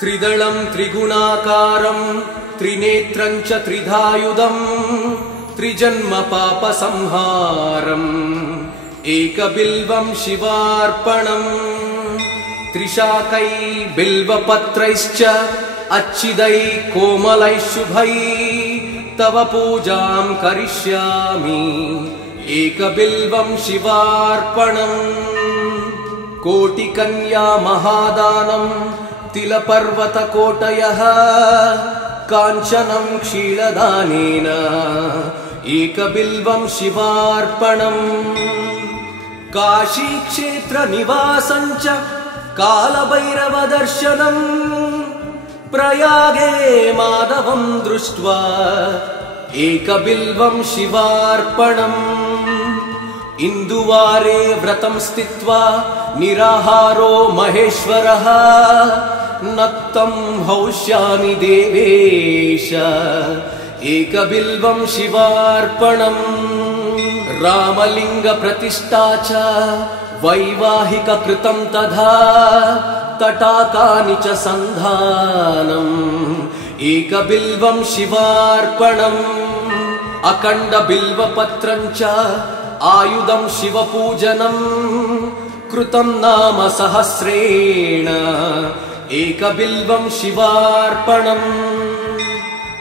त्रिदलं त्रिगुणाकारं त्रिनेत्रं च त्रिधायुधं त्रिजन्म पापसंहारम् एकबिल्वं शिवार्पणम् त्रिशाकै बिल्वपत्रैश्च अच्छिदै कोमलैः शुभै तव पूजां करिष्यामि एकबिल्वं शिवार्पणम् कोटिकन्या महादानं तिलपर्वतकोटयः काञ्चनं क्षीरदानेन एकबिल्वं शिवार्पणम् काशीक्षेत्रनिवासं च कालभैरवदर्शनम् प्रयागे माधवं दृष्ट्वा एकबिल्वं शिवार्पणम् इन्दुवारे व्रतं स्थित्वा निराहारो महेश्वरः नक्तं हौष्यामि देवेश एकबिल्वं शिवार्पणम् रामलिङ्गप्रतिष्ठा च वैवाहिककृतं तथा तटाकानि च सन्धानम् एकबिल्वं शिवार्पणम् अखण्डबिल्वपत्रं च आयुधं शिवपूजनं कृतं नाम सहस्रेण एकबिल्वं शिवार्पणम्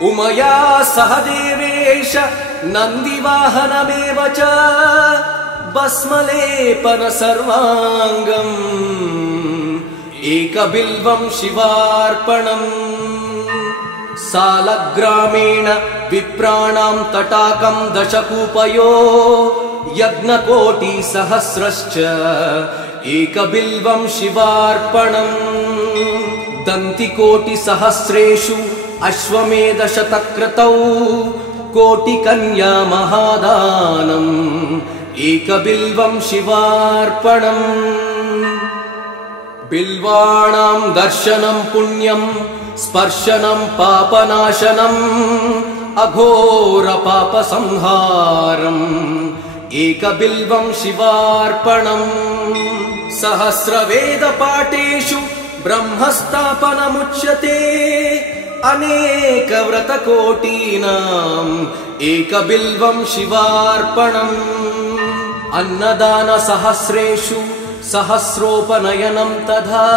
उमया सह देवेश नन्दिवाहनमेव च भस्मलेपन सर्वाङ्गम् एकबिल्वं शिवार्पणम् सालग्रामेण विप्राणां तटाकं दशकूपयो यज्ञकोटिसहस्रश्च एकबिल्वं शिवार्पणम् दन्तिकोटिसहस्रेषु अश्वमेधशतक्रतौ कोटिकन्या महादानम् एकबिल्वं शिवार्पणम् बिल्वाणां दर्शनं पुण्यं स्पर्शनं पापनाशनम् अघोरपापसंहारम् एकबिल्वं शिवार्पणम् सहस्रवेदपाठेषु ब्रह्मस्थापनमुच्यते अनेकव्रतकोटीनाम् एकबिल्वं शिवार्पणम् अन्नदानसहस्रेषु सहस्रोपनयनं तथा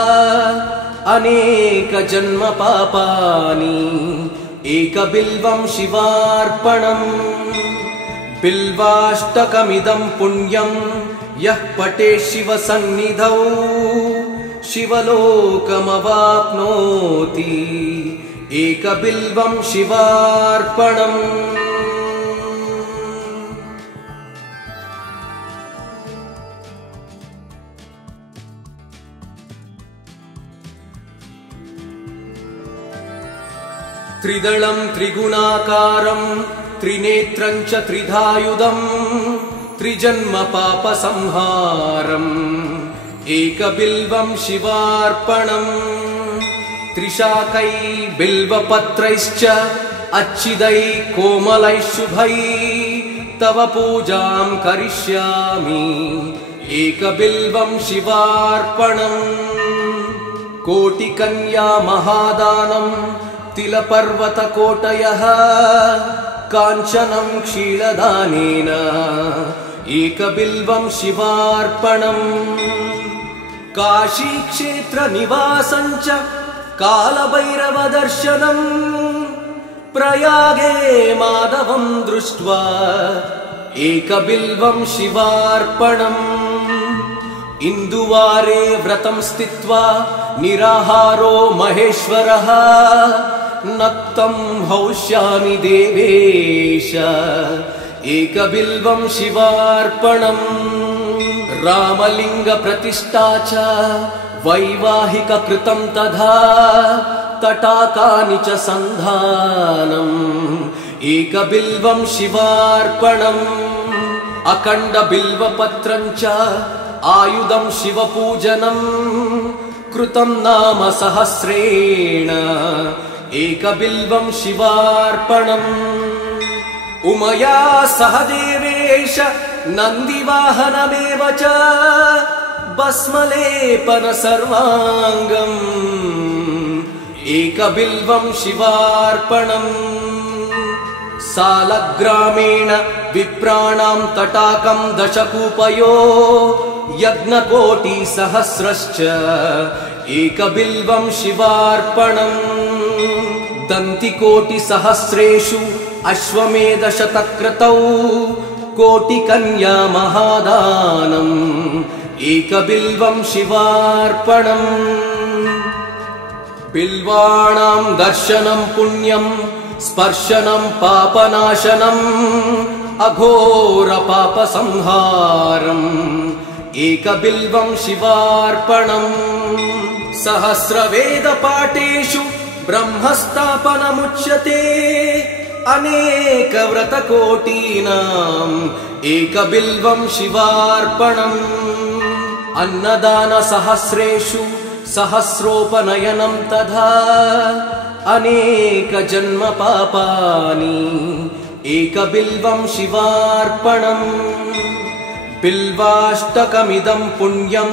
अनेकजन्म पापानि एकबिल्वं शिवार्पणम् बिल्वाष्टकमिदं पुण्यं यः पठेत् शिवसन्निधौ शिवलोकमवाप्नोति एकबिल्वं शिवार्पणम् त्रिदलं त्रिगुणाकारं त्रिनेत्रं च त्रिधायुधं त्रिजन्म पापसंहारम् एकबिल्वं शिवार्पणम् त्रिशाकै बिल्वपत्रैश्च अच्छिदै कोमलैः शुभै तव पूजां करिष्यामि एकबिल्वं शिवार्पणम् कोटिकन्या महादानं तिलपर्वतकोटयः काञ्चनं क्षीरदानेन एकबिल्वं शिवार्पणम् काशीक्षेत्रनिवासं च कालभैरवदर्शनम् प्रयागे माधवं दृष्ट्वा एकबिल्वं शिवार्पणम् इन्दुवारे व्रतं स्थित्वा निराहारो महेश्वरः नक्तं हौष्यामि देवेश एकबिल्वं शिवार्पणम् रामलिङ्गप्रतिष्ठा च वैवाहिककृतं तथा तटाकानि च सन्धानम् एकबिल्वं शिवार्पणम् अखण्डबिल्वपत्रं च आयुधं शिवपूजनं कृतं नाम सहस्रेण एकबिल्वं शिवार्पणम् उमया सह देवेश नन्दिवाहनमेव च भस्मलेपन सर्वाङ्गम् एकबिल्वं शिवार्पणम् सालग्रामेण विप्राणां तटाकं दशकूपयो यज्ञकोटिसहस्रश्च एकबिल्वं शिवार्पणम् दन्तिकोटिसहस्रेषु अश्वमेधशतक्रतौ कोटिकन्या महादानम् एकबिल्वं शिवार्पणम् बिल्वाणां दर्शनं पुण्यं स्पर्शनं पापनाशनम् अघोरपापसंहारम् एकबिल्वं शिवार्पणम् सहस्रवेदपाठेषु ब्रह्मस्थापनमुच्यते अनेकव्रतकोटीनाम् एकबिल्वं शिवार्पणम् अन्नदानसहस्रेषु सहस्रोपनयनं तथा अनेकजन्मपापानि एकबिल्वं शिवार्पणम् बिल्वाष्टकमिदं पुण्यं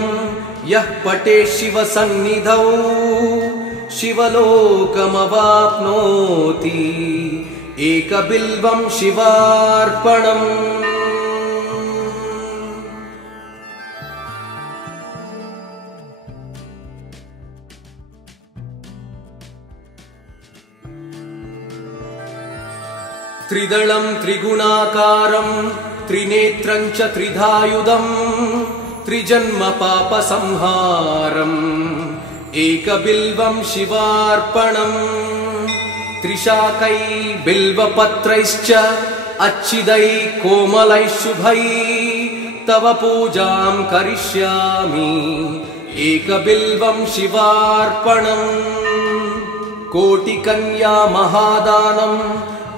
यः पठेत् शिवसन्निधौ शिवलोकमवाप्नोति एकबिल्वं शिवार्पणम् त्रिदलं त्रिगुणाकारं त्रिनेत्रं च त्रिधायुधं त्रिजन्मपापसंहारम् एकबिल्वं शिवार्पणम् त्रिशाकै बिल्वपत्रैश्च अच्छिदै कोमलैः शुभै तव पूजां करिष्यामि एकबिल्वं शिवार्पणम् कोटिकन्या महादानं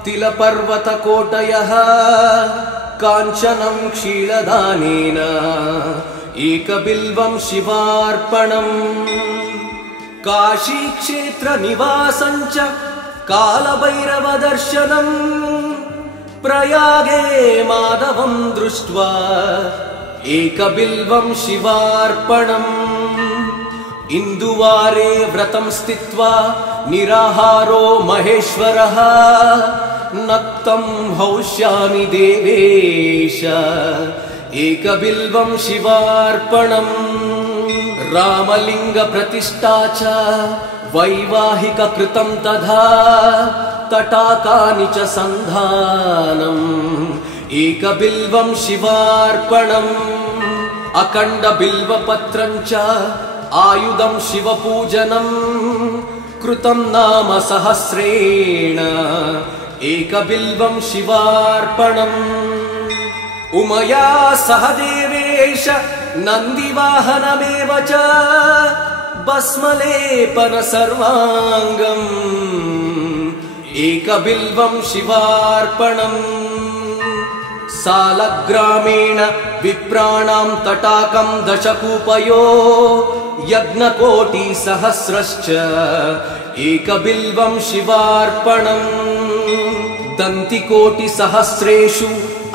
तिलपर्वतकोटयः काञ्चनं क्षीरदानेन एकबिल्वं शिवार्पणम् काशीक्षेत्रनिवासं च कालभैरवदर्शनम् प्रयागे माधवं दृष्ट्वा एकबिल्वं शिवार्पणम् इन्दुवारे व्रतं स्थित्वा निराहारो महेश्वरः नक्तं हौष्यामि देवेश एकबिल्वं शिवार्पणम् रामलिङ्गप्रतिष्ठा च वैवाहिककृतं तथा तटाकानि च सन्धानम् एकबिल्वं शिवार्पणम् अखण्डबिल्वपत्रं च आयुधं शिवपूजनं कृतं नाम सहस्रेण एकबिल्वं शिवार्पणम् उमया सह देवेश नन्दिवाहनमेव च भस्मलेपन सर्वाङ्गम् एकबिल्वं शिवार्पणम् सालग्रामेण विप्राणां तटाकं दशकूपयो यज्ञकोटिसहस्रश्च एकबिल्वं शिवार्पणम् दन्तिकोटिसहस्रेषु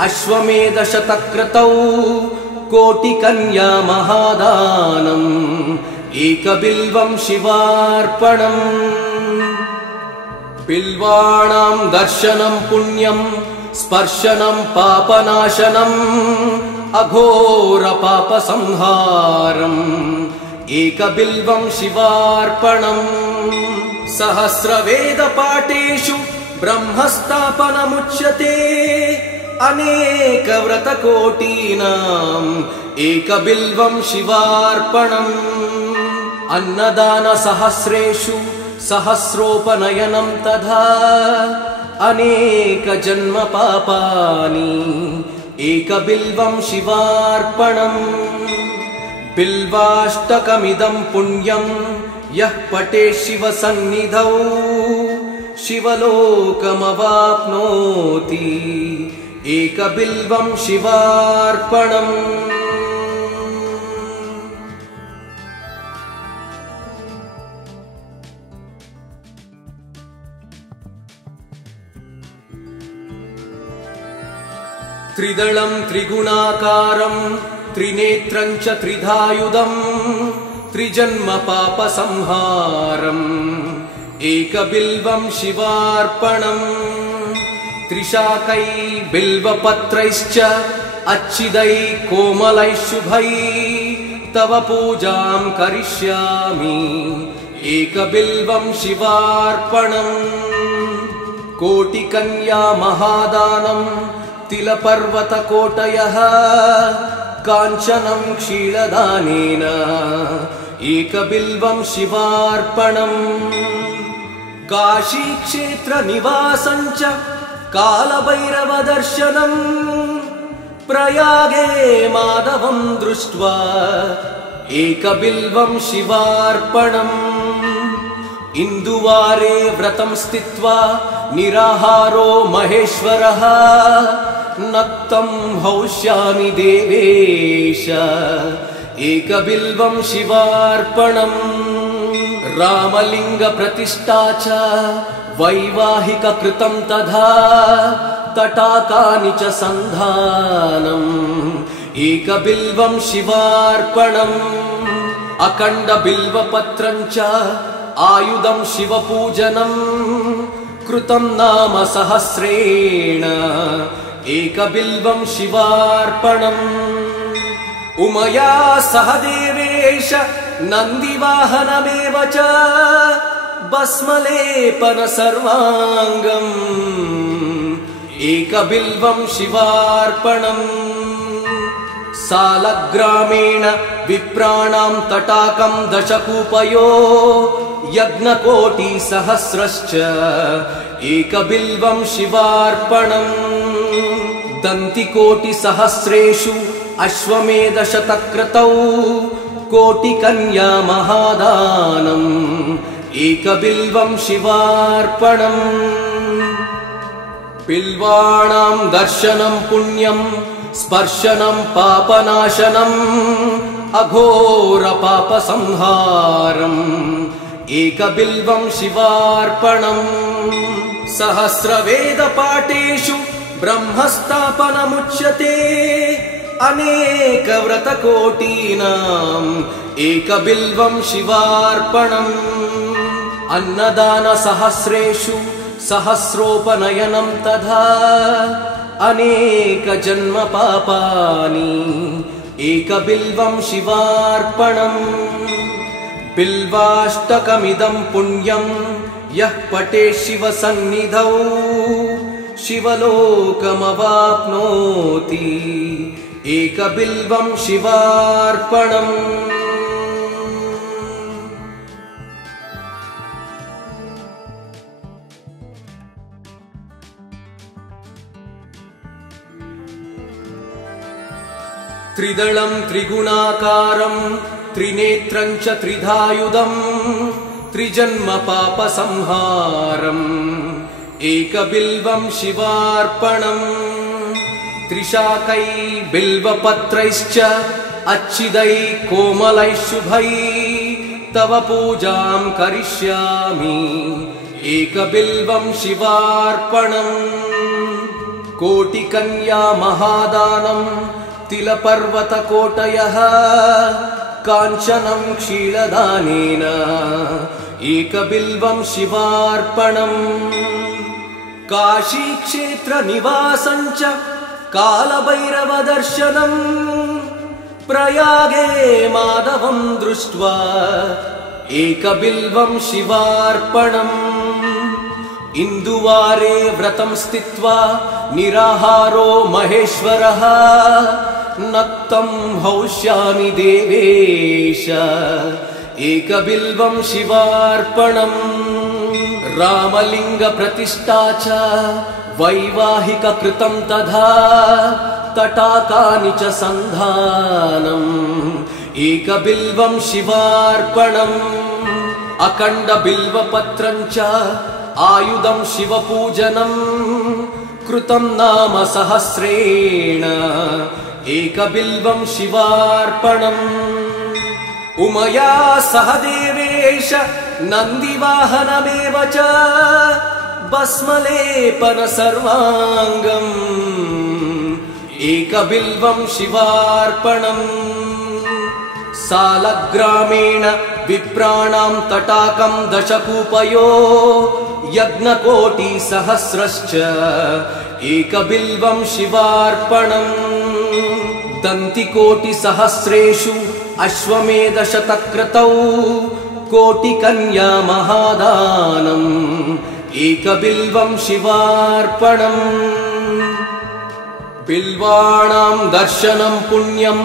अश्वमेधशतक्रतौ कोटिकन्या महादानम् एकबिल्वं शिवार्पणम् बिल्वाणां दर्शनं पुण्यं स्पर्शनं पापनाशनम् अघोरपापसंहारम् एकबिल्वं शिवार्पणम् सहस्रवेदपाठेषु ब्रह्मस्थापनमुच्यते अनेकव्रतकोटीनाम् एकबिल्वं शिवार्पणम् अन्नदानसहस्रेषु सहस्रोपनयनं तथा अनेकजन्मपापानि एकबिल्वं शिवार्पणम् बिल्वाष्टकमिदं पुण्यं यः पठेत् शिवसन्निधौ शिवलोकमवाप्नोति एकबिल्वं शिवार्पणम् त्रिदलं त्रिगुणाकारं त्रिनेत्रं च त्रिधायुधं त्रिजन्मपापसंहारम् एकबिल्वं शिवार्पणम् त्रिशाकै बिल्वपत्रैश्च अच्छिदै कोमलैः शुभै तव पूजां करिष्यामि एकबिल्वं शिवार्पणम् कोटिकन्या महादानं तिलपर्वतकोटयः काञ्चनं क्षीरदानेन एकबिल्वं शिवार्पणम् काशीक्षेत्रनिवासं च कालभैरवदर्शनम् प्रयागे माधवं दृष्ट्वा एकबिल्वं शिवार्पणम् इन्दुवारे व्रतं स्थित्वा निराहारो महेश्वरः नक्तं हौष्यामि देवेश एकबिल्वं शिवार्पणम् रामलिङ्गप्रतिष्ठा च वैवाहिककृतं तथा तटाकानि च सन्धानम् एकबिल्वं शिवार्पणम् अखण्डबिल्वपत्रं च आयुधं शिवपूजनम् कृतं नाम सहस्रेण एकबिल्वं शिवार्पणम् उमया सह देवेश नन्दिवाहनमेव च भस्मलेपन सर्वाङ्गम् एकबिल्वं शिवार्पणम् सालग्रामेण विप्राणां तटाकं दशकूपयो यज्ञकोटिसहस्रश्च एकबिल्वं शिवार्पणम् दन्तिकोटिसहस्रेषु अश्वमेधशतक्रतौ कोटिकन्या महादानम् एकबिल्वं शिवार्पणम् बिल्वाणां दर्शनं पुण्यं स्पर्शनं पापनाशनम् अघोरपापसंहारम् एकबिल्वं शिवार्पणम् सहस्रवेदपाठेषु ब्रह्मस्थापनमुच्यते अनेकव्रतकोटीनाम् एकबिल्वं शिवार्पणम् अन्नदानसहस्रेषु सहस्रोपनयनं तथा अनेकजन्मपापानि एकबिल्वं शिवार्पणम् बिल्वाष्टकमिदं पुण्यं यः पठेत् शिवसन्निधौ शिवलोकमवाप्नोति एकबिल्वं शिवार्पणम् त्रिदलं त्रिगुणाकारं त्रिनेत्रं च त्रिधायुधं त्रिजन्म पापसंहारम् एकबिल्वं शिवार्पणम् त्रिशाकै बिल्वपत्रैश्च अच्छिदै कोमलैः शुभै तव पूजां करिष्यामि एकबिल्वं शिवार्पणम् कोटिकन्या महादानं तिलपर्वतकोटयः काञ्चनं क्षीरदानेन एकबिल्वं शिवार्पणम् काशीक्षेत्रनिवासं च कालभैरवदर्शनम् प्रयागे माधवं दृष्ट्वा एकबिल्वं शिवार्पणम् इन्दुवारे व्रतं स्थित्वा निराहारो महेश्वरः नक्तं हौष्यामि देवेश एकबिल्वं शिवार्पणम् रामलिङ्गप्रतिष्ठा च वैवाहिककृतं तथा तटाकानि च सन्धानम् एकबिल्वं शिवार्पणम् अखण्डबिल्वपत्रं च आयुधं शिवपूजनम् कृतं नाम सहस्रेण एकबिल्वं शिवार्पणम् उमया सह देवेश नन्दिवाहनमेव च भस्मलेपन सर्वाङ्गम् एकबिल्वं शिवार्पणम् सालग्रामेण विप्राणां तटाकं दशकूपयो यज्ञकोटिसहस्रश्च एकबिल्वं शिवार्पणम् दन्तिकोटिसहस्रेषु अश्वमेधशतक्रतौ कोटिकन्या महादानम् एकबिल्वं शिवार्पणम् बिल्वाणां दर्शनं पुण्यं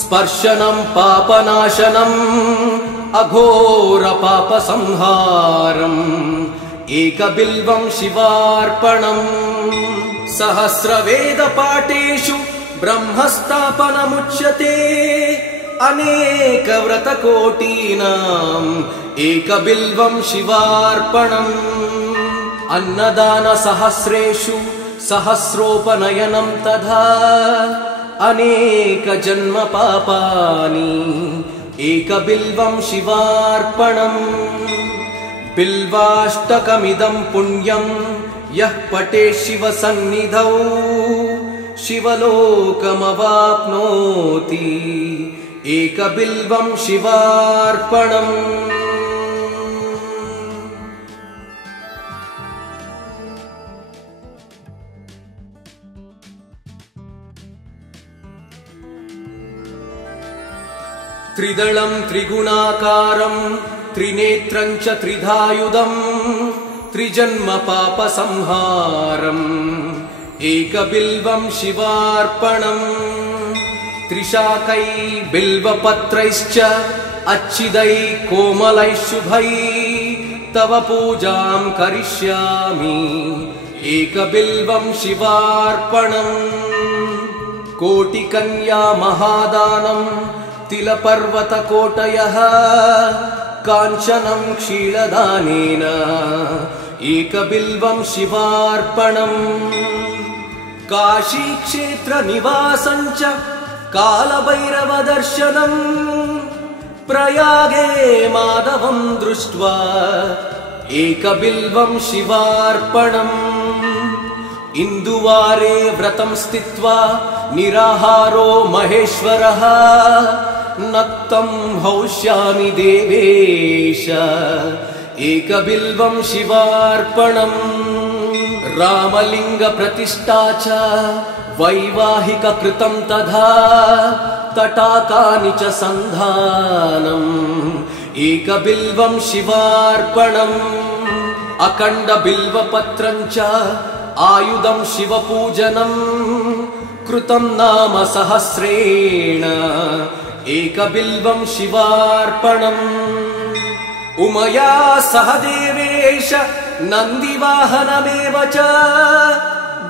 स्पर्शनं पापनाशनम् अघोरपापसंहारम् एकबिल्वं शिवार्पणम् सहस्रवेदपाठेषु ब्रह्मस्थापनमुच्यते अनेकव्रतकोटीनाम् एकबिल्वं शिवार्पणम् अन्नदानसहस्रेषु सहस्रोपनयनं तथा अनेकजन्मपापानि एकबिल्वं शिवार्पणम् बिल्वाष्टकमिदं पुण्यं यः पठेत् शिवसन्निधौ शिवलोकमवाप्नोति एकबिल्वं शिवार्पणम् त्रिदलं त्रिगुणाकारं त्रिनेत्रं च त्रिधायुधं त्रिजन्मपापसंहारम् एकबिल्वं शिवार्पणम् त्रिशाकै बिल्वपत्रैश्च अच्छिदै कोमलैः शुभै तव पूजां करिष्यामि एकबिल्वं शिवार्पणम् कोटिकन्या महादानं तिलपर्वतकोटयः काञ्चनं क्षीरदानेन एकबिल्वं शिवार्पणम् काशीक्षेत्रनिवासं च कालभैरवदर्शनम् प्रयागे माधवं दृष्ट्वा एकबिल्वं शिवार्पणम् इन्दुवारे व्रतं स्थित्वा निराहारो महेश्वरः नक्तं हौष्यामि देवेश एकबिल्वं शिवार्पणम् रामलिङ्गप्रतिष्ठा च वैवाहिककृतं तथा तटाकानि च सन्धानम् एकबिल्वं शिवार्पणम् अखण्डबिल्वपत्रं च आयुधं शिवपूजनं कृतं नाम सहस्रेण एकबिल्वं शिवार्पणम् उमया सह देवेश नन्दिवाहनमेव च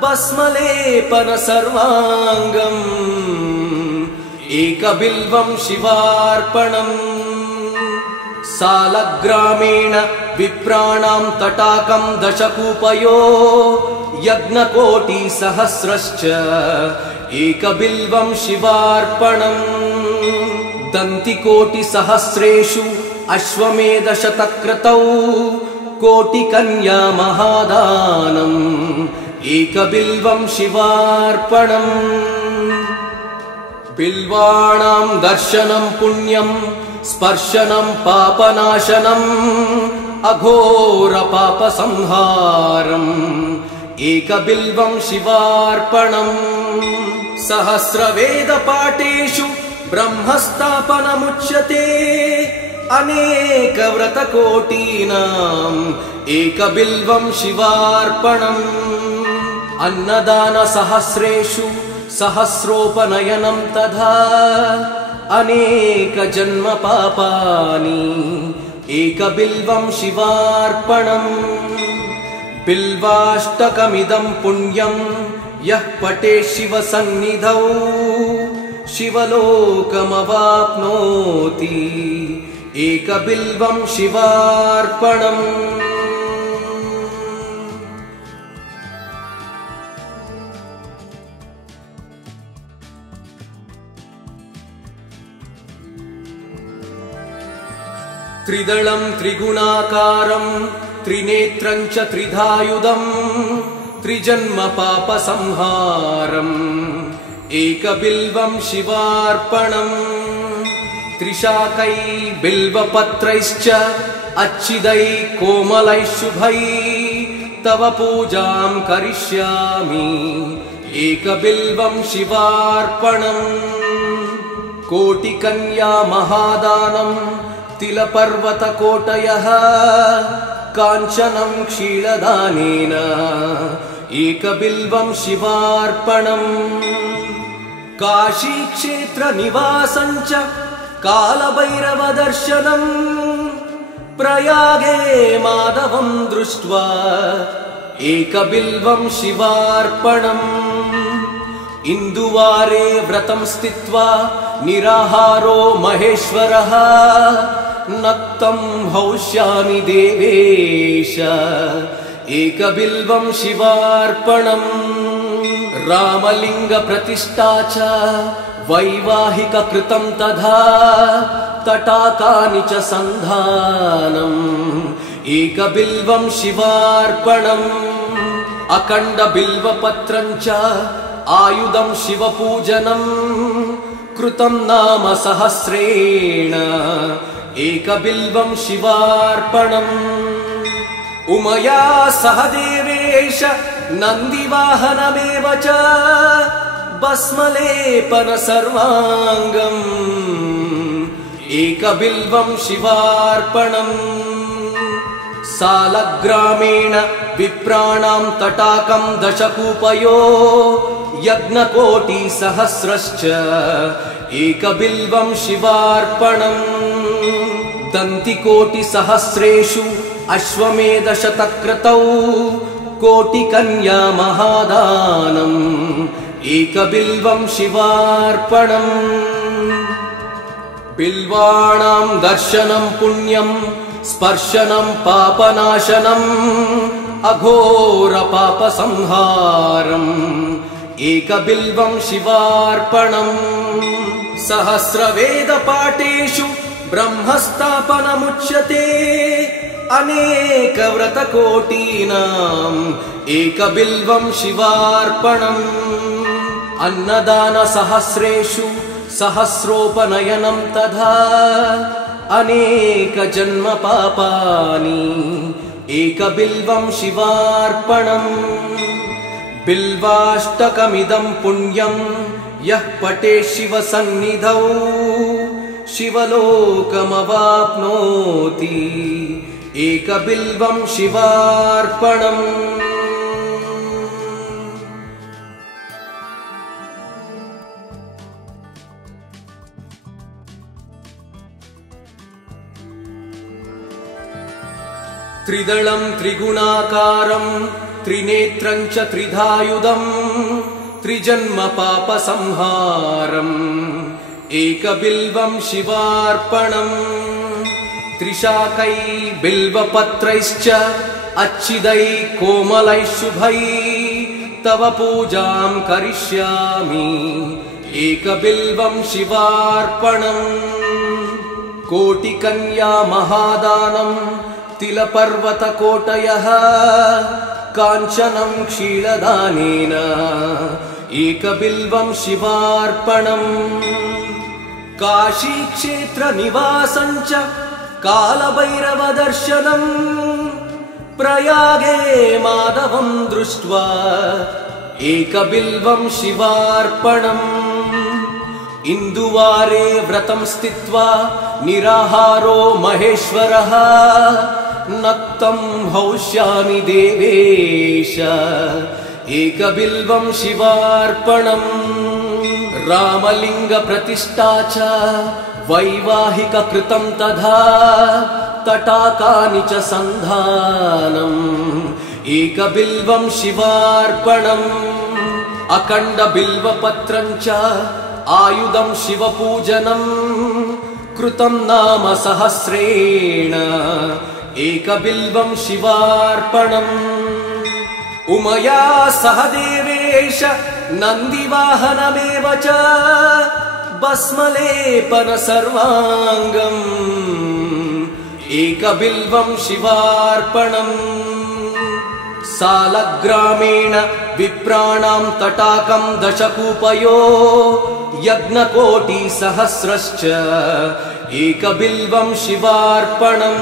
भस्मलेपन सर्वाङ्गम् एकबिल्वं शिवार्पणम् सालग्रामेण विप्राणां तटाकं दशकूपयो यज्ञकोटिसहस्रश्च एकबिल्वं शिवार्पणम् दन्तिकोटिसहस्रेषु अश्वमेधशतक्रतौ कोटिकन्या महादानम् एकबिल्वं शिवार्पणम् बिल्वाणां दर्शनं पुण्यं स्पर्शनं पापनाशनम् अघोरपापसंहारम् एकबिल्वं शिवार्पणम् सहस्रवेदपाठेषु ब्रह्मस्थापनमुच्यते अनेकव्रतकोटीनाम् एकबिल्वं शिवार्पणम् अन्नदानसहस्रेषु सहस्रोपनयनं तथा अनेकजन्मपापानि एकबिल्वं शिवार्पणम् बिल्वाष्टकमिदं पुण्यं यः पठेत् शिवसन्निधौ शिवलोकमवाप्नोति एकबिल्वं शिवार्पणम् त्रिदलं त्रिगुणाकारं त्रिनेत्रं च त्रिधायुधं त्रिजन्मपापसंहारम् एकबिल्वं शिवार्पणम् त्रिशाकै बिल्वपत्रैश्च अच्छिदै कोमलैः शुभै तव पूजां करिष्यामि एकबिल्वं शिवार्पणम् कोटिकन्या महादानं तिलपर्वतकोटयः काञ्चनं क्षीरदानेन एकबिल्वं शिवार्पणम् काशीक्षेत्रनिवासं च कालभैरवदर्शनम् प्रयागे माधवं दृष्ट्वा एकबिल्वं शिवार्पणम् इन्दुवारे व्रतं स्थित्वा निराहारो महेश्वरः नक्तं हौष्यामि देवेश एकबिल्वं शिवार्पणम् रामलिङ्गप्रतिष्ठा च वैवाहिककृतं तथा तटाकानि च सन्धानम् एकबिल्वं शिवार्पणम् अखण्डबिल्वपत्रं च आयुधं शिवपूजनम् कृतं नाम सहस्रेण एकबिल्वं शिवार्पणम् उमया सह देवेश नन्दिवाहनमेव च भस्मलेपन सर्वाङ्गम् एकबिल्वं शिवार्पणम् सालग्रामेण विप्राणां तटाकं दशकूपयो यज्ञकोटिसहस्रश्च एकबिल्वं शिवार्पणम् दन्तिकोटिसहस्रेषु अश्वमेधशतक्रतौ कोटिकन्या महादानम् एकबिल्वं शिवार्पणम् बिल्वाणां दर्शनं पुण्यं स्पर्शनं पापनाशनम् अघोरपापसंहारम् एकबिल्वं शिवार्पणम् सहस्रवेदपाठेषु ब्रह्मस्थापनमुच्यते अनेकव्रतकोटीनाम् एकबिल्वं शिवार्पणम् अन्नदानसहस्रेषु सहस्रोपनयनं तथा अनेकजन्मपापानि एकबिल्वं शिवार्पणम् बिल्वाष्टकमिदं पुण्यं यः पठेत् शिवसन्निधौ शिवलोकमवाप्नोति एकबिल्वं शिवार्पणम् त्रिदलं त्रिगुणाकारं त्रिनेत्रं च त्रिधायुधं त्रिजन्मपापसंहारम् एकबिल्वं शिवार्पणम् त्रिशाकै बिल्वपत्रैश्च अच्छिदै कोमलैः शुभै तव पूजां करिष्यामि एकबिल्वं शिवार्पणम् कोटिकन्या महादानं तिलपर्वतकोटयः काञ्चनं क्षीरदानेन एकबिल्वं शिवार्पणम् काशीक्षेत्रनिवासं च कालभैरवदर्शनम् प्रयागे माधवं दृष्ट्वा एकबिल्वं शिवार्पणम् इन्दुवारे व्रतं स्थित्वा निराहारो महेश्वरः नक्तं हौष्यामि देवेश एकबिल्वं शिवार्पणम् रामलिङ्गप्रतिष्ठा च वैवाहिककृतं तथा तटाकानि च सन्धानम् एकबिल्वं शिवार्पणम् अखण्डबिल्वपत्रं च आयुधं शिवपूजनम् कृतं नाम सहस्रेण एकबिल्वं शिवार्पणम् उमया सह देवेश नन्दिवाहनमेव च भस्मलेपन सर्वाङ्गम् एकबिल्वं शिवार्पणम् सालग्रामेण विप्राणां तटाकं दशकूपयो यज्ञकोटिसहस्रश्च एकबिल्वं शिवार्पणम्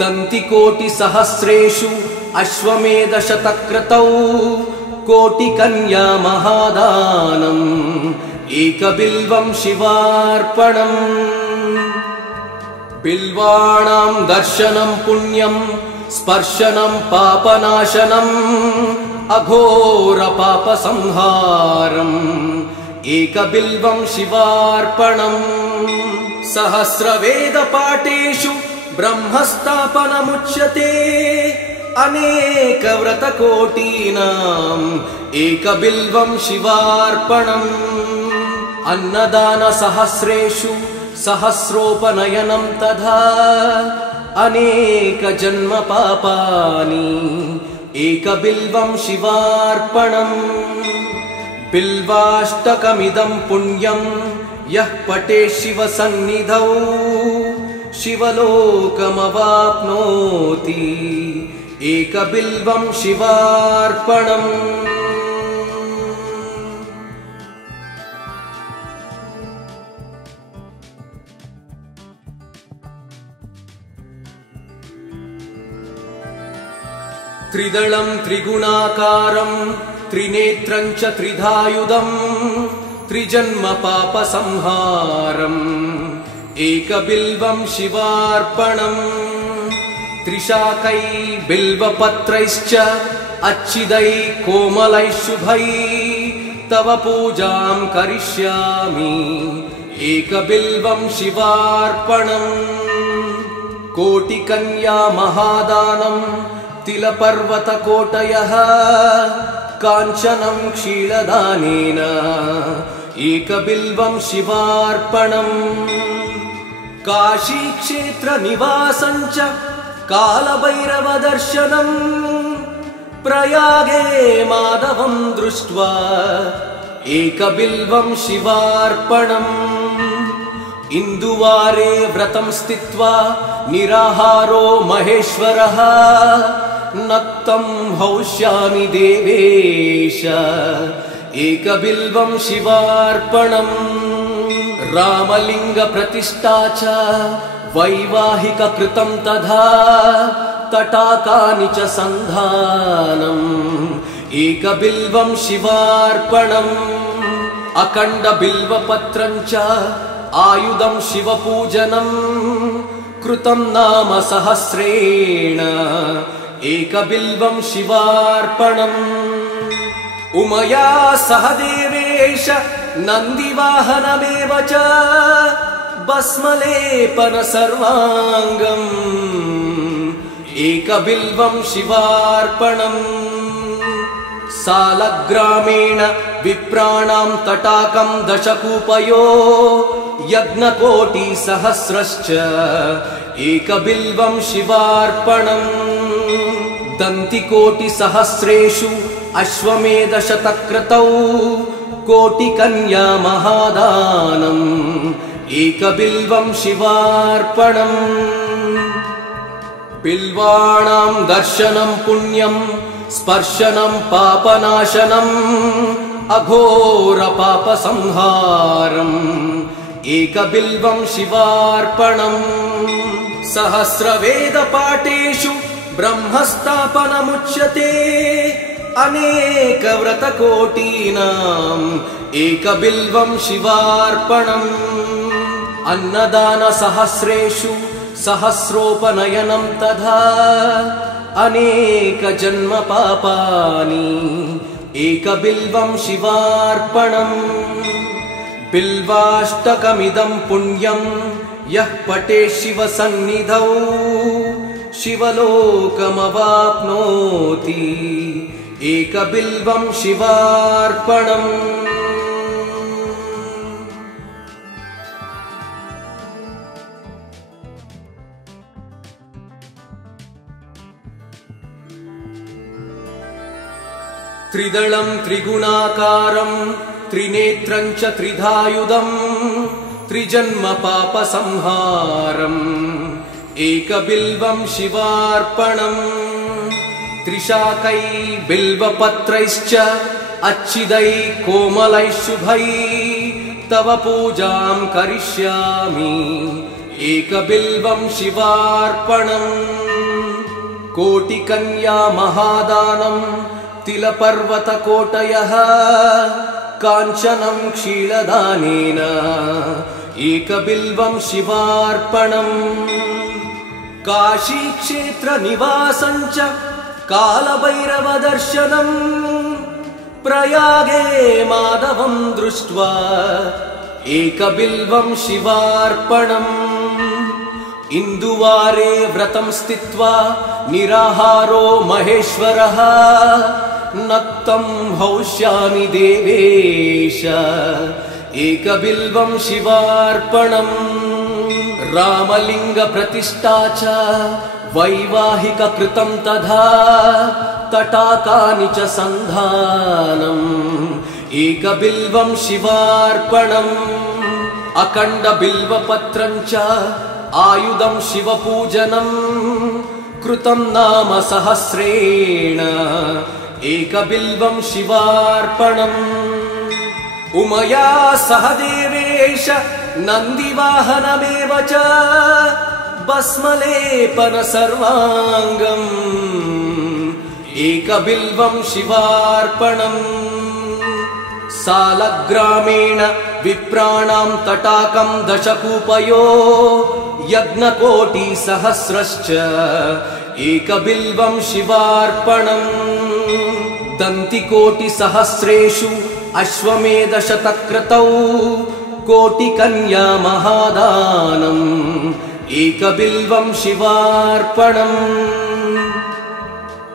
दन्तिकोटिसहस्रेषु अश्वमेधशतक्रतौ कोटिकन्या महादानम् एकबिल्वं शिवार्पणम् बिल्वाणां दर्शनं पुण्यं स्पर्शनं पापनाशनम् अघोर पापसंहारम् एकबिल्वं शिवार्पणम् सहस्रवेदपाठेषु ब्रह्मस्थापनमुच्यते अनेकव्रतकोटीनाम् एकबिल्वं शिवार्पणम् अन्नदानसहस्रेषु सहस्रोपनयनं तथा अनेकजन्म पापानि एकबिल्वं शिवार्पणम् बिल्वाष्टकमिदं पुण्यं यः पठेत् शिवसन्निधौ शिवलोकमवाप्नोति एकबिल्वं शिवार्पणम् त्रिदलं त्रिगुणाकारं त्रिनेत्रं च त्रिधायुधं त्रिजन्म पापसंहारम् एकबिल्वं शिवार्पणम् त्रिशाकै बिल्वपत्रैश्च अच्छिदै कोमलैः शुभै तव पूजां करिष्यामि एकबिल्वं शिवार्पणम् कोटिकन्या महादानं तिलपर्वतकोटयः काञ्चनं क्षीरदानेन एकबिल्वं शिवार्पणम् काशीक्षेत्रनिवासं च कालभैरवदर्शनम् प्रयागे माधवं दृष्ट्वा एकबिल्वं शिवार्पणम् इन्दुवारे व्रतं स्थित्वा निराहारो महेश्वरः नक्तं हौष्यामि देवेश एकबिल्वं शिवार्पणम् रामलिङ्गप्रतिष्ठा च वैवाहिककृतं तथा तटाकानि च सन्धानम् एकबिल्वं शिवार्पणम् अखण्डबिल्वपत्रं च आयुधं शिवपूजनं कृतं नाम सहस्रेण एकबिल्वं शिवार्पणम् उमया सह देवेश नन्दिवाहनमेव च भस्मलेपन सर्वाङ्गम् एकबिल्वं शिवार्पणम् सालग्रामेण विप्राणां तटाकं दशकूपयो यज्ञकोटिसहस्रश्च एकबिल्वं शिवार्पणम् दन्तिकोटिसहस्रेषु अश्वमेधशतक्रतौ कोटिकन्या महादानम् एकबिल्वं शिवार्पणम् बिल्वाणां दर्शनं पुण्यं स्पर्शनं पापनाशनम् अघोर पापसंहारम् एकबिल्वं शिवार्पणम् सहस्रवेदपाठेषु ब्रह्मस्थापनमुच्यते अनेकव्रतकोटीनाम् एकबिल्वं शिवार्पणम् अन्नदानसहस्रेषु सहस्रोपनयनं तथा अनेकजन्म पापानि एकबिल्वं शिवार्पणम् बिल्वाष्टकमिदं पुण्यं यः पठेत् शिवसन्निधौ शिवलोकमवाप्नोति एकबिल्वं शिवार्पणम् त्रिदलं त्रिगुणाकारं त्रिनेत्रं च त्रिधायुधं त्रिजन्म पापसंहारम् एकबिल्वं शिवार्पणम् त्रिशाकै बिल्वपत्रैश्च अच्छिदै कोमलैः शुभै तव पूजां करिष्यामि एकबिल्वं शिवार्पणम् कोटिकन्या महादानं तिलपर्वतकोटयः काञ्चनं क्षीरदानेन एकबिल्वं शिवार्पणम् काशीक्षेत्रनिवासं च कालभैरवदर्शनम् प्रयागे माधवं दृष्ट्वा एकबिल्वं शिवार्पणम् इन्दुवारे व्रतं स्थित्वा निराहारो महेश्वरः नक्तं हौष्यामि देवेश एकबिल्वं शिवार्पणम् रामलिङ्गप्रतिष्ठा च वैवाहिककृतं तथा तटाकानि च सन्धानम् एकबिल्वं शिवार्पणम् अखण्डबिल्वपत्रं च आयुधं शिवपूजनम् कृतं नाम सहस्रेण एकबिल्वं शिवार्पणम् उमया सह देवेश नन्दिवाहनमेव च भस्मलेपन सर्वाङ्गम् एकबिल्वं शिवार्पणम् सालग्रामेण विप्राणां तटाकं दशकूपयो यज्ञकोटिसहस्रश्च एकबिल्वं शिवार्पणम् दन्तिकोटिसहस्रेषु अश्वमेधशतक्रतौ कोटिकन्या महादानम् एकबिल्वं शिवार्पणम्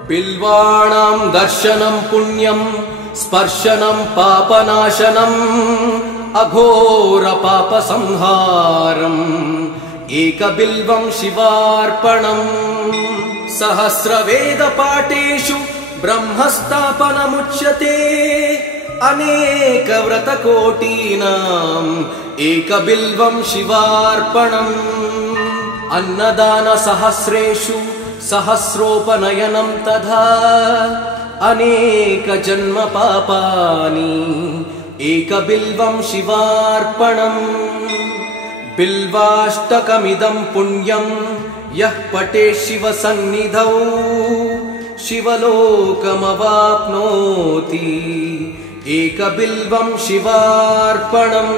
बिल्वाणां दर्शनं पुण्यं स्पर्शनं पापनाशनम् अघोरपापसंहारम् एकबिल्वं शिवार्पणम् सहस्रवेदपाठेषु ब्रह्मस्थापनमुच्यते अनेकव्रतकोटीनाम् एकबिल्वं शिवार्पणम् अन्नदानसहस्रेषु सहस्रोपनयनं तथा अनेकजन्मपापानि एकबिल्वं शिवार्पणम् बिल्वाष्टकमिदं पुण्यं यः पठेत् शिवसन्निधौ शिवलोकमवाप्नोति एकबिल्वं शिवार्पणम्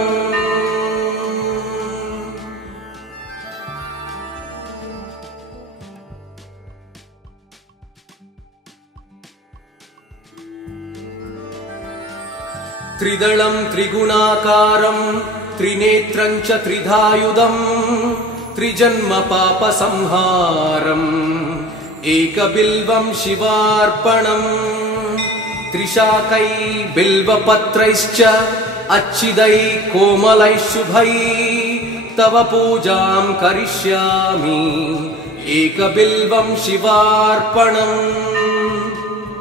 त्रिदलं त्रिगुणाकारं त्रिनेत्रं च त्रिधायुधं त्रिजन्मपापसंहारम् एकबिल्वं शिवार्पणम् त्रिशाकै बिल्वपत्रैश्च अच्छिदै कोमलैः शुभै तव पूजां करिष्यामि एकबिल्वं शिवार्पणम्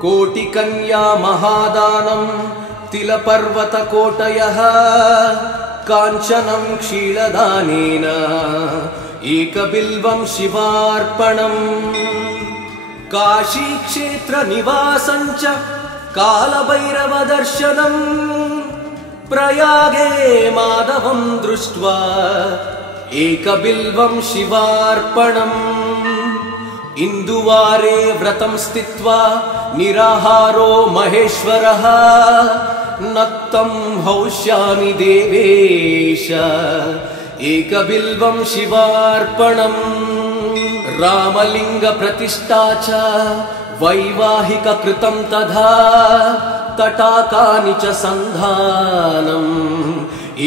कोटिकन्या महादानं तिलपर्वतकोटयः काञ्चनं क्षीरदानेन एकबिल्वं शिवार्पणम् काशीक्षेत्रनिवासं च कालभैरवदर्शनम् प्रयागे माधवं दृष्ट्वा एकबिल्वं शिवार्पणम् इन्दुवारे व्रतं स्थित्वा निराहारो महेश्वरः नक्तं हौष्यामि देवेश एकबिल्वं शिवार्पणम् रामलिङ्गप्रतिष्ठा च वैवाहिककृतं तथा तटाकानि च सन्धानम्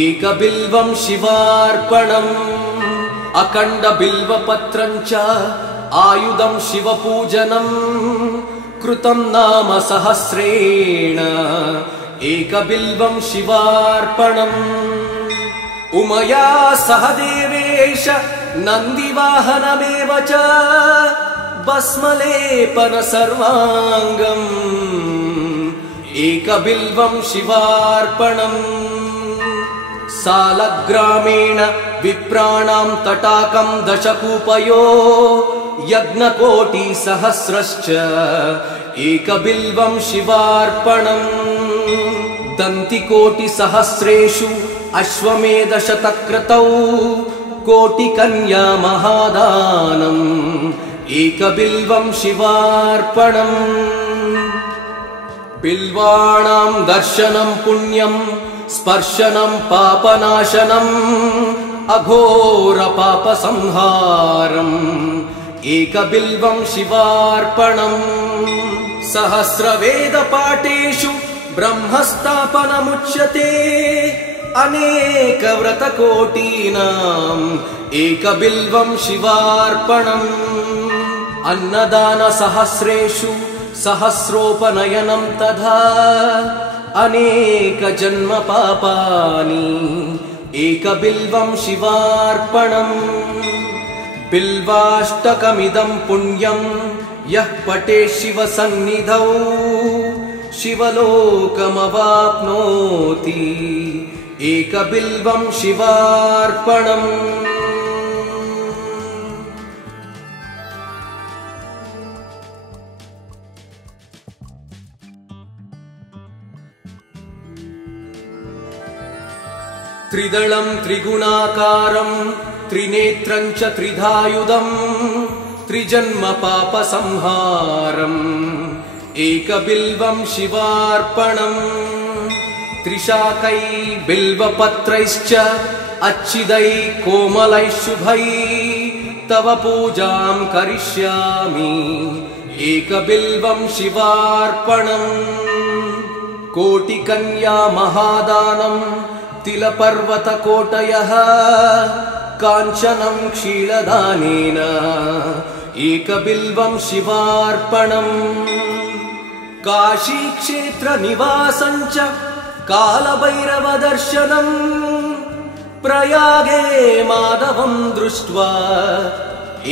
एकबिल्वं शिवार्पणम् अखण्डबिल्वपत्रं च आयुधं शिवपूजनम् कृतं नाम सहस्रेण एकबिल्वं शिवार्पणम् उमया सह देवेश नन्दिवाहनमेव च भस्मलेपन सर्वाङ्गम् एकबिल्वं शिवार्पणम् सालग्रामेण विप्राणां तटाकं दशकूपयो यज्ञकोटिसहस्रश्च एकबिल्वं शिवार्पणम् दन्तिकोटिसहस्रेषु अश्वमेधशतक्रतौ कोटिकन्या महादानम् एकबिल्वं शिवार्पणम् बिल्वाणां दर्शनं पुण्यं स्पर्शनं पापनाशनम् अघोर पापसंहारम् एकबिल्वं शिवार्पणम् सहस्रवेदपाठेषु ब्रह्मस्थापनमुच्यते अनेकव्रतकोटीनाम् एकबिल्वं शिवार्पणम् अन्नदानसहस्रेषु सहस्रोपनयनं तथा अनेकजन्म पापानि एकबिल्वं शिवार्पणम् बिल्वाष्टकमिदं पुण्यं यः पठेत् शिवसन्निधौ शिवलोकमवाप्नोति एकबिल्वं शिवार्पणम् त्रिदलं त्रिगुणाकारं त्रिनेत्रं च त्रिधायुधं त्रिजन्म पापसंहारम् एकबिल्वं शिवार्पणम् त्रिशाकै बिल्वपत्रैश्च अच्छिदै कोमलैः शुभै तव पूजां करिष्यामि एकबिल्वं शिवार्पणम् कोटिकन्या महादानं तिलपर्वतकोटयः काञ्चनं क्षीरदानेन एकबिल्वं शिवार्पणम् काशीक्षेत्रनिवासं च कालभैरवदर्शनम् प्रयागे माधवं दृष्ट्वा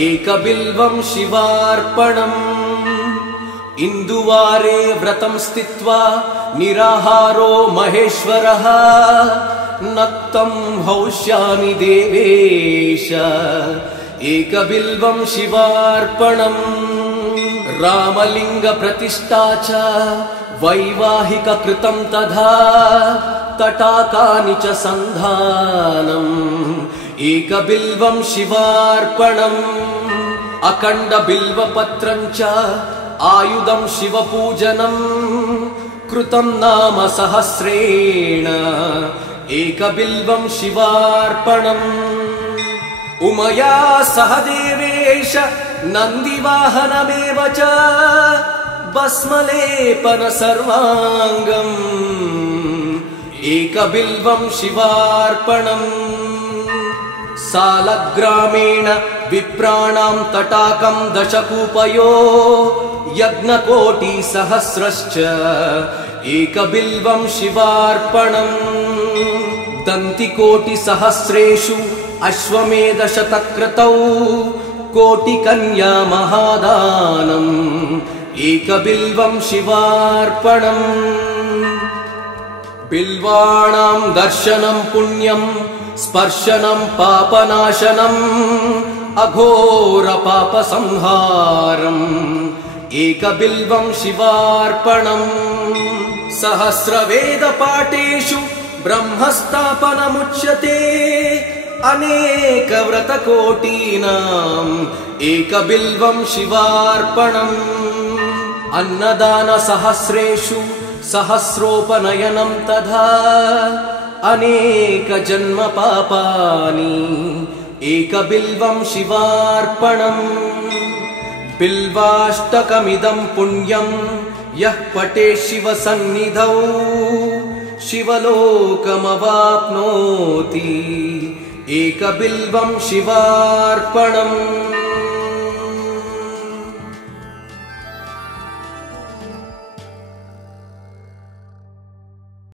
एकबिल्वं शिवार्पणम् इन्दुवारे व्रतं स्थित्वा निराहारो महेश्वरः नक्तं हौष्यामि देवेश एकबिल्वं शिवार्पणम् रामलिङ्गप्रतिष्ठा च वैवाहिककृतं तथा तटाकानि च सन्धानम् एकबिल्वं शिवार्पणम् अखण्डबिल्वपत्रं च आयुधं शिवपूजनम् कृतं नाम सहस्रेण एकबिल्वं शिवार्पणम् उमया सह देवेश नन्दिवाहनमेव च भस्मलेपन सर्वाङ्गम् एकबिल्वं शिवार्पणम् सालग्रामेण विप्राणां तटाकं दशकूपयो यज्ञकोटिसहस्रश्च एकबिल्वं शिवार्पणम् दन्तिकोटिसहस्रेषु अश्वमेधशतक्रतौ कोटिकन्या महादानम् एकबिल्वं शिवार्पणम् बिल्वाणां दर्शनं पुण्यं स्पर्शनं पापनाशनम् अघोर पापसंहारम् एकबिल्वं शिवार्पणम् सहस्रवेदपाठेषु ब्रह्मस्थापनमुच्यते अनेकव्रतकोटीनाम् एकबिल्वं शिवार्पणम् अन्नदानसहस्रेषु सहस्रोपनयनं तथा अनेकजन्म पापानि एकबिल्वं शिवार्पणम् बिल्वाष्टकमिदं पुण्यं यः पठेत् शिवसन्निधौ शिवलोकमवाप्नोति एकबिल्वं शिवार्पणम्।